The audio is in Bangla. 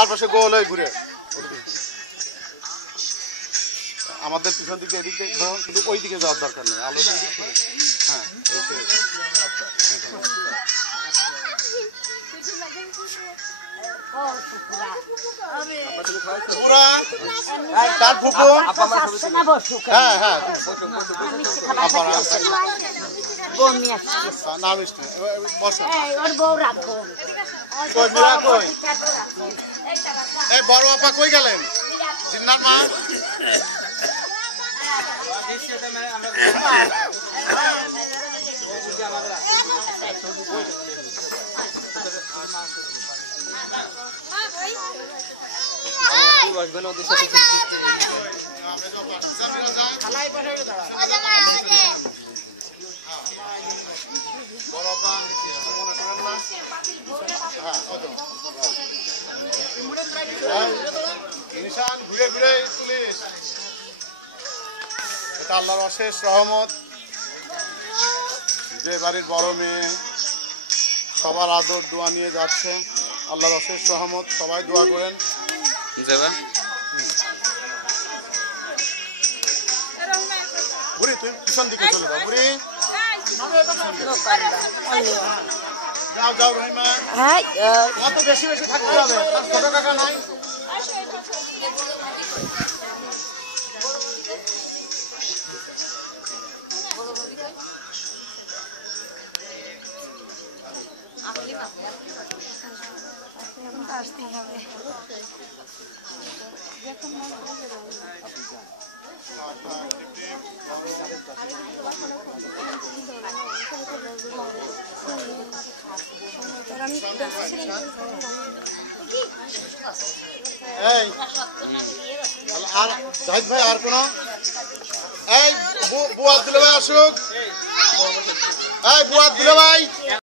চারপাশে গোল হয়ে ঘুরে আমাদের পিছন দিকে এদিকে কিন্তু ওই দিকে যাওয়ার দরকার নেই আলো হ্যাঁ বড় আপা কই গেলেন জিন্নার মা ঘুরে ঘুরে তুলিস এটা আল্লাহর অশেষ রহমত যে বাড়ির বড় মেয়ে সবার আদর দোয়া নিয়ে যাচ্ছে আল্লাহর অশেষ রহমত সবাই দোয়া করেন বুড়ি তুই পিছন দিকে চলে যাও বুড়ি যাও যাও রহিমা কত বেশি বেশি থাকতে হবে ছোট কাকা নাই আসতেই হবে আর জাহিদ ভাই আর কোন এই বুয়াদ দিলে ভাই আসুক এই বুয়াদ দিলে ভাই